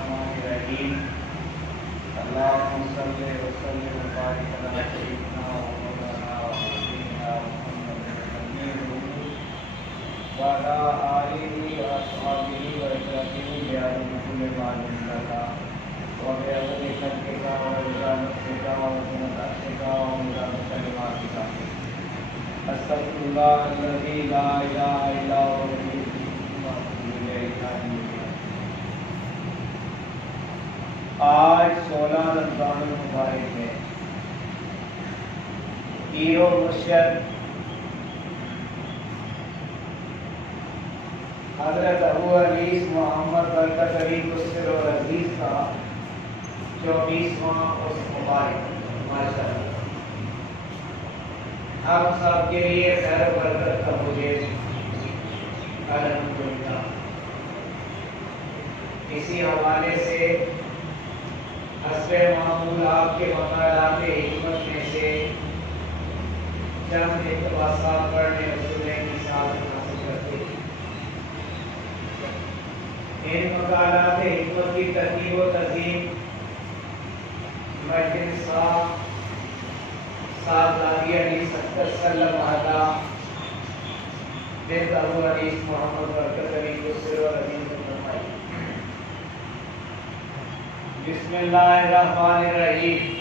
الرحمن الرحیم اللهم صل وسلم وبارك على سيدنا ومولانا وحبيبنا محمد النبي الأمي وعلى آله وأصحابه وإخوته بأهل كل معلوم لك وبأهل خلقك ورضا نفسك وزنة عرشك ومداد كلماتك أستغفر الله الذي لا إله إلا هو آج 16 رمضان المبارک ہے۔ پیر و مرشد حضرت ابو انیس محمد برکت علی قصر اور عزیز کا 24واں عرس مبارک ماشاءاللہ۔ ہم سب کے لیے خیر و برکت کا مجھے الحمدللہ۔ اسی حوالے سے حسب معمول آپ کے مقالات حکمت میں سے چند اقتباسات پڑھنے رسول کی سعادت حاصل کرتے ہیں۔ ان مقالات حکمت کی ترتیب و تنظیم مجلس صاحب دادی علی ستر سلم محلہ بنت ابو انیس محمد برکت علی قصر اور عزیز نے فرمائی۔ بسم اللہ الرحمن الرحیم۔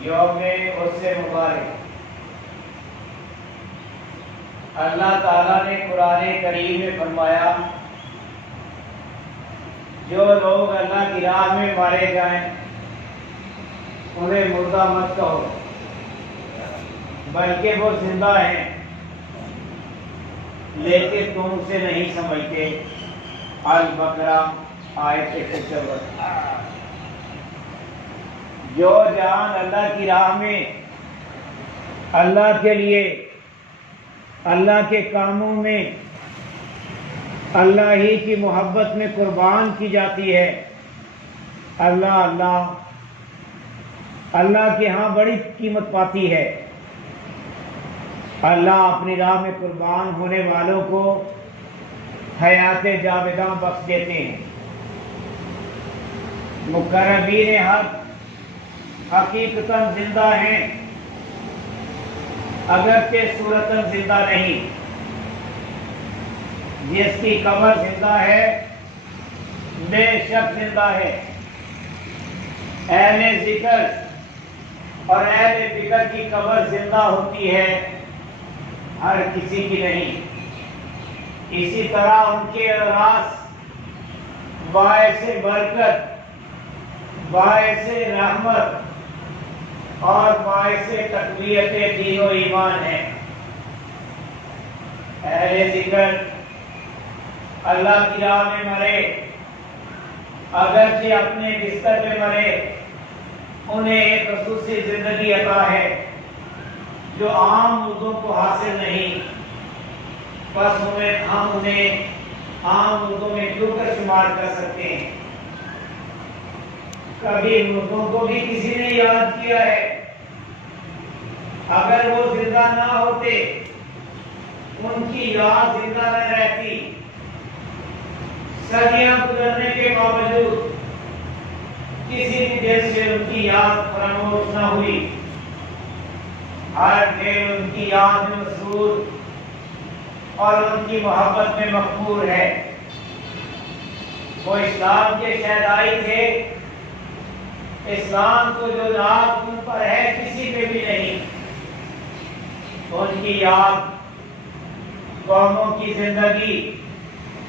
یوم عرس مبارک۔ اللہ تعالیٰ نے قرآن کریم میں فرمایا جو لوگ اللہ کی راہ میں مارے جائیں انہیں مردہ مت کہو بلکہ وہ زندہ ہیں لیکن تم اسے نہیں سمجھتے۔ البقرہ آیت 75۔ جو جان اللہ کی راہ میں اللہ کے لیے اللہ کے کاموں میں اللہ ہی کی محبت میں قربان کی جاتی ہے اللہ کے ہاں بڑی قیمت پاتی ہے۔ اللہ اپنی راہ میں قربان ہونے والوں کو حیات جاوداں بخش دیتے ہیں۔ مقربین حق حقیقتاً زندہ ہیں اگرچہ صورتاً زندہ نہیں۔ جس کی قبر زندہ ہے بے شک زندہ ہے۔ اہل ذکر اور اہل فکر کی قبر زندہ ہوتی ہے ہر کسی کی نہیں۔ اسی طرح ان کے اعراض باعث برکت باعث رحمت اور باعث تقویت دین و ایمان ہے۔ اہل ذکر اللہ کی راہ میں مرے اگرچہ اپنے بستر پہ مرے انہیں ایک خصوصی زندگی عطا ہے جو عام مردوں کو حاصل نہیں۔ بس ہم انہیں عام مردوں میں کیوں کر شمار کر سکتے ہیں؟ کبھی مردوں کو بھی کسی نے یاد کیا ہے؟ اگر وہ زندہ نہ ہوتے ان کی یاد زندہ نہ رہتی۔ صدیاں گزرنے کے باوجود کسی بھی دل سے ان کی یاد فراموش نہ ہوئی۔ ہر دل ان کی یاد میں مسرور اور ان کی محبت میں مقبول ہے۔ وہ اسلام کے شہدائی تھے۔ اسلام کو جو داغ ان پر ہے کسی پہ بھی نہیں۔ ان کی یاد قوموں کی زندگی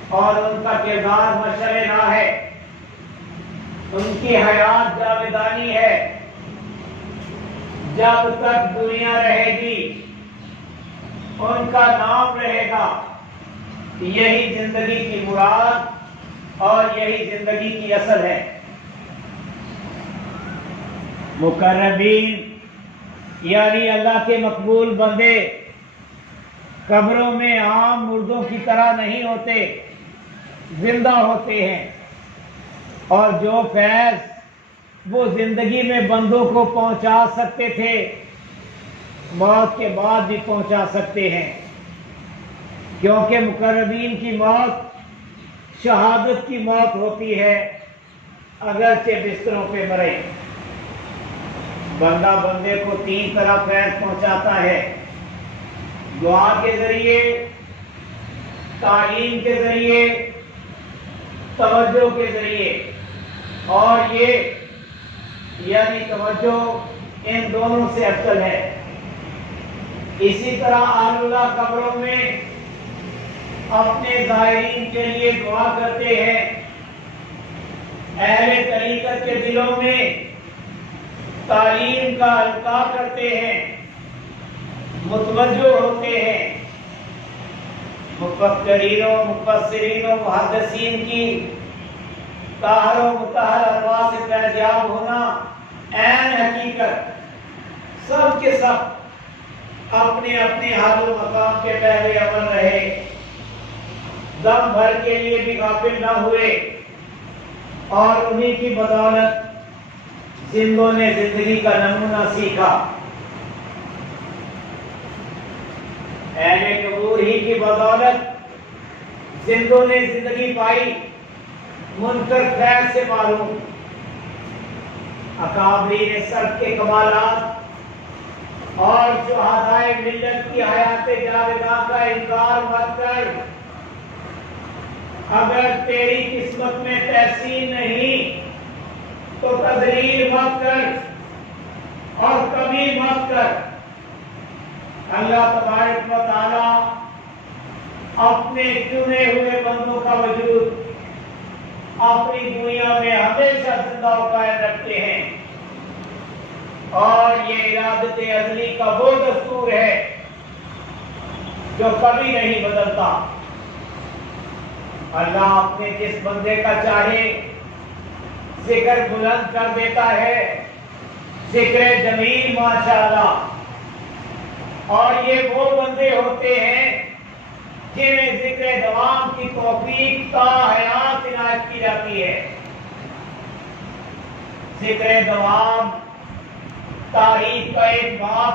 اور ان کا کردار مشعل راہ ہے۔ ان کی حیات جاودانی ہے۔ جب تک دنیا رہے گی ان کا نام رہے گا۔ یہی زندگی کی مراد اور یہی زندگی کی اصل ہے۔ مقربین یعنی اللہ کے مقبول بندے قبروں میں عام مردوں کی طرح نہیں ہوتے، زندہ ہوتے ہیں، اور جو فیض وہ زندگی میں بندوں کو پہنچا سکتے تھے موت کے بعد بھی پہنچا سکتے ہیں، کیونکہ مقربین کی موت شہادت کی موت ہوتی ہے، اگرچہ بستروں پہ مرے۔ بندہ بندے کو 3 طرح فیض پہنچاتا ہے، دعا کے ذریعے، تعلیم کے ذریعے، توجہ کے ذریعے، اور یہ یعنی توجہ ان دونوں سے افضل ہے۔ اسی طرح اہل اللہ قبروں میں اپنے زائرین کے لیے دعا کرتے ہیں، اہل طریقت کے دلوں میں تعلیم کا القاء کرتے ہیں، متوجہ ہوتے ہیں۔ مفکرین و مفسرین و محدثین کی طاہر و مطہر ارواح سے فیضیاب ہونا عین حقیقت، سب کے سب اپنے اپنے حال و مقام کے پہلے عمل رہے، دم بھر کے لیے بھی غافل نہ ہوئے، اور انہی کی بدولت زندوں نے زندگی کا نمونہ سیکھا۔ اہل قبور ہی کی بدولت زندوں نے زندگی پائی، منکر فیض سے معلوم۔ اکابرین سلف کے کمالات اور شہدائے ملت کی حیات جاویداں کا انکار مت کر، اگر تیری قسمت میں تحسین نہیں تو تذلیل مت کر اور کمی مت کر۔ اللہ تبارک و تعالی اپنے چنے ہوئے بندوں کا وجود اپنی دنیا میں ہمیشہ زندہ و قائم رکھتے ہیں، اور یہ ارادت ازلی کا وہ دستور ہے جو کبھی نہیں بدلتا۔ اللہ اپنے جس بندے کا چاہے ذکر بلند کر دیتا ہے، ذکر جمیل ماشاءاللہ، اور یہ وہ بندے ہوتے ہیں جنہیں ذکر دوام کی توفیق تا حیات عنایت کی جاتی ہے۔ ذکر دوام تاریخ کا ایک باب،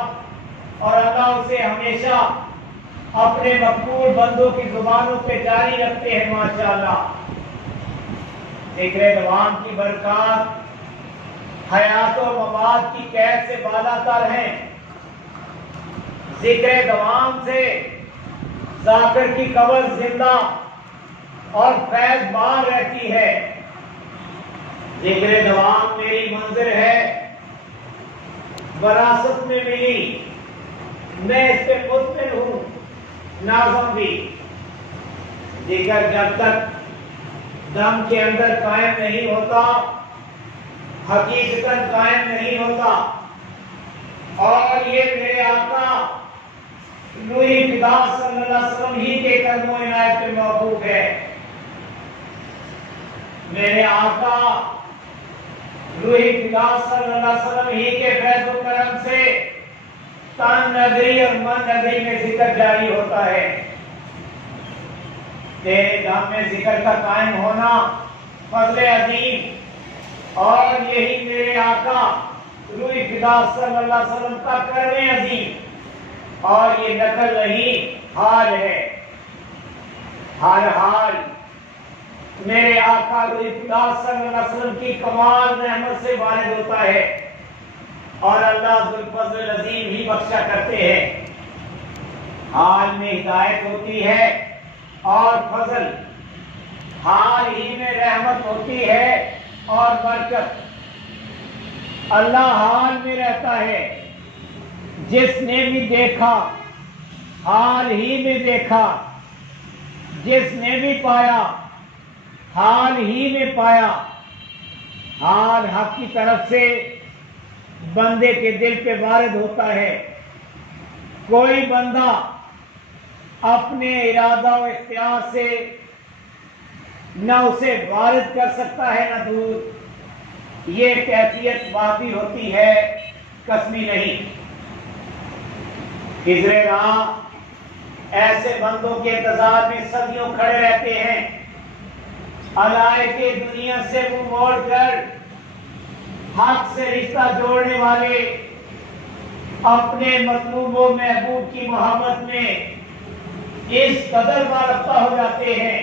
اور اللہ اسے ہمیشہ اپنے مقبول بندوں کی زبانوں پہ جاری رکھتے ہیں ماشاءاللہ۔ ذکر دوام کی برکات حیات و ممات کی قید سے بالا تر ہیں۔ ذکر دوام سے ذاکر کی قبر زندہ اور فیض بار رہتی ہے۔ ذکر دوام میری منظر ہے، وراثت میں ملی، میں اس پہ مطمئن ہوں، نازم بھی۔ ذکر جب تک دم کے اندر قائم نہیں ہوتا، حقیقتاً قائم نہیں ہوتا، اور یہ میرے آقا نوری فدا صلی اللہ علیہ وسلم ہی کے کرم و عنایت پہ موقوف ہے۔ میرے آقا نوری فدا صلی اللہ علیہ وسلم ہی کے فیض و کرم سے تن نگری اور من نگری میں ذکر جاری ہوتا ہے۔ تیرے دم میں ذکر کا قائم ہونا فضل عظیم، اور یہی میرے آقا روح فدا صلی اللہ علیہ وسلم کا کرم عظیم، اور یہ نقل نہیں حال ہے۔ ہر حال میرے آقا روح فدا صلی اللہ علیہ وسلم کی کمال رحمت سے وارد ہوتا ہے، اور اللہ ذوالفضل العظیم ہی بخشا کرتے ہیں۔ حال میں ہدایت ہوتی ہے اور فضل، حال ہی میں رحمت ہوتی ہے اور برکت۔ اللہ حال میں رہتا ہے، جس نے بھی دیکھا حال ہی میں دیکھا، جس نے بھی پایا حال ہی میں پایا۔ حال حق کی طرف سے بندے کے دل پہ وارد ہوتا ہے۔ کوئی بندہ اپنے ارادہ و اختیار سے نہ اسے وارد کر سکتا ہے نہ دور۔ یہ کیفیت واقعی ہوتی ہے، قسمی نہیں۔ خضر راہ ایسے بندوں کے انتظار میں صدیوں کھڑے رہتے ہیں، علائق کے دنیا سے منہ موڑ کر حق سے رشتہ جوڑنے والے اپنے مطلوب و محبوب کی محبت میں اس قدر وابستہ ہو جاتے ہیں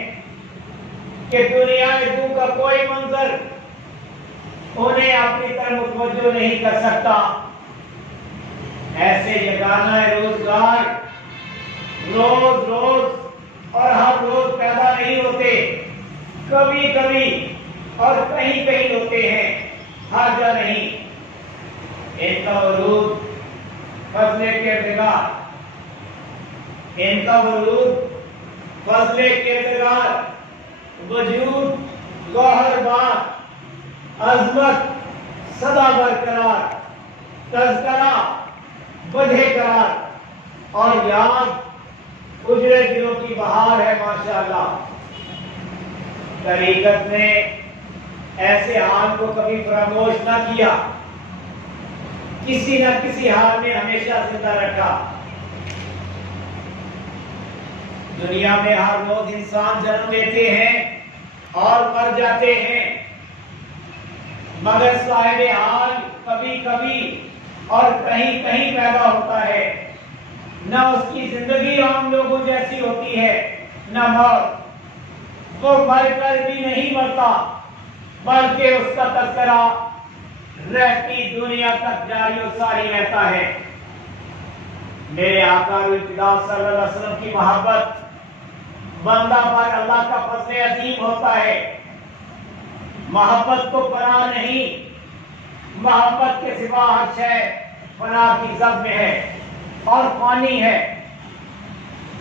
کہ دنیا دو کا کوئی منظر انہیں اپنی طرف متوجہ نہیں کر سکتا۔ ایسے یگانہ روزگار روز روز اور ہر روز پیدا نہیں ہوتے، کبھی کبھی اور کہیں کہیں ہوتے ہیں، ہر جگہ نہیں۔ ان کا وجود فضل کردگار، ان کا وجود فضل کردگار، وجود گوہر بار، عظمت سدا برقرار، تذکرہ بدھے قرار اور یاد اجڑے دلوں کی بہار ہے ماشاءاللہ۔ طریقت نے ایسے حال کو کبھی فراموش نہ کیا، کسی نہ کسی حال میں ہمیشہ زندہ رکھا۔ دنیا میں ہر روز انسان جنم لیتے ہیں اور مر جاتے ہیں، مگر صاحب حال کبھی کبھی اور کہیں کہیں پیدا ہوتا ہے۔ نہ اس کی زندگی عام لوگوں جیسی ہوتی ہے، نہ موت، وہ مر کر بھی نہیں مرتا بلکہ اس کا تذکرہ رہتی دنیا تک جاری و ساری رہتا ہے۔ میرے آقا ابتدا صلی اللہ علیہ وسلم کی محبت بندہ پر اللہ کا فضل عظیم ہوتا ہے۔ محبت کو پناہ نہیں، محبت کے سوا ہر شے پناہ کی زد میں ہے اور فانی ہے۔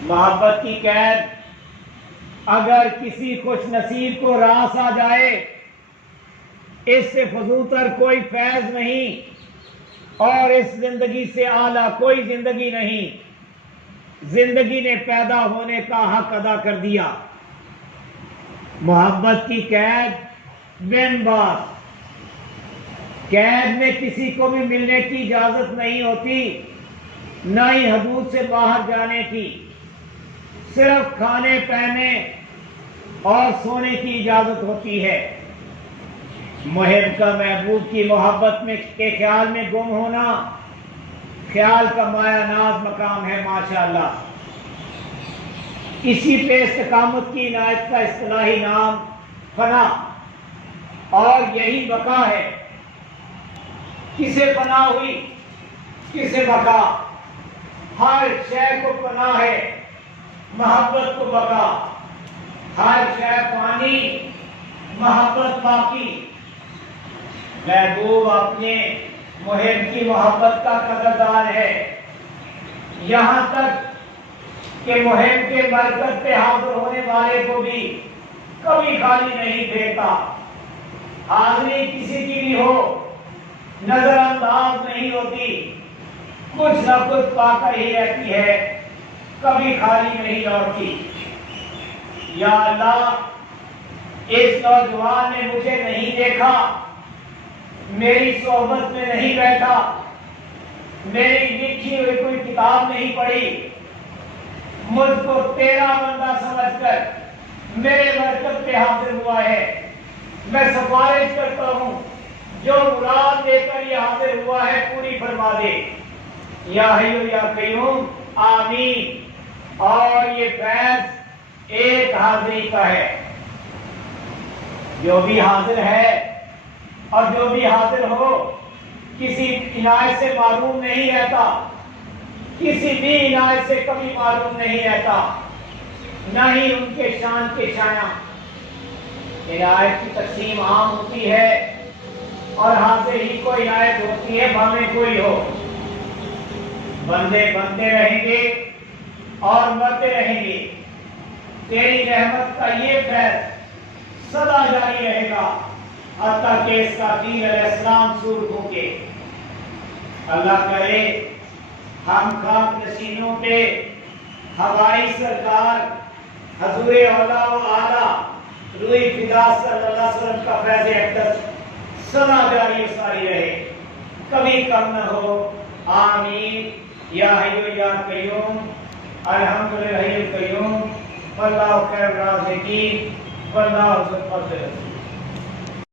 محبت کی قید اگر کسی خوش نصیب کو راس آ جائے، اس سے فضوتر کوئی فیض نہیں اور اس زندگی سے اعلیٰ کوئی زندگی نہیں۔ زندگی نے پیدا ہونے کا حق ادا کر دیا۔ محبت کی قید بن باز، قید میں کسی کو بھی ملنے کی اجازت نہیں ہوتی، نہ ہی حدود سے باہر جانے کی، صرف کھانے پینے اور سونے کی اجازت ہوتی ہے۔ محب کا محبوب کی محبت میں کے خیال میں گم ہونا خیال کا مایہ ناز مقام ہے ماشاءاللہ۔ اسی پہ استقامت کی عنایت کا اصطلاحی نام فنا اور یہی بقا ہے۔ کسے پناہ ہوئی، کسے بقا، ہر شے کو پناہ ہے، محبت کو بقا، ہر شے فانی، محبت باقی۔ محبوب اپنے محب کی محبت کا قدردان ہے، یہاں تک کہ محب کے مرکز پہ حاضر ہونے والے کو بھی کبھی خالی نہیں بھیجتا۔ حاضری کسی کی بھی ہو نظر انداز نہیں ہوتی، کچھ نہ کچھ پا کر ہی رہتی ہے، کبھی خالی نہیں لوٹتی۔ یا اللہ، اس نوجوان نے مجھے نہیں دیکھا، میری صحبت میں نہیں بیٹھا، میری لکھی ہوئی کوئی کتاب نہیں پڑھی، مجھ کو تیرا بندہ سمجھ کر میرے مرکز پہ حاضر ہوا ہے۔ میں سفارش کرتا ہوں جو مراد لے کر یہ حاضر ہوا ہے پوری فرما دے۔ یا حی یا قیوم آمین۔ اور یہ فیض ایک حاضری کا ہے۔ جو بھی حاضر ہے اور جو بھی حاضر ہو کسی عنایت سے معروم نہیں رہتا، کسی بھی عنایت سے کبھی معروم نہیں رہتا، نہ ہی ان کے شان کے شایع۔ عنایت کی تقسیم عام ہوتی ہے اور حاضر ہی کو عنایت ہوتی ہے، بھامے کوئی ہو۔ بندے بنتے رہیں گے اور مرتے رہیں گے، تیری رحمت کا یہ فیض سدا جاری رہے گا حتیٰ کہ اس کا دین علیہ السلام سور ہو کے۔ اللہ کرے ہم خاک نشینوں پہ ہماری سرکار حضور اولیاء و اعلیٰ روح فدا صلی اللہ علیہ وسلم کا فیض اقدس سدا جاری و ساری رہے، کبھی کم نہ ہو، آمین۔ یا حی یا قیوم، الحمدللہ القیوم، واللہ خیر الرازقین، واللہ ذو الفضل۔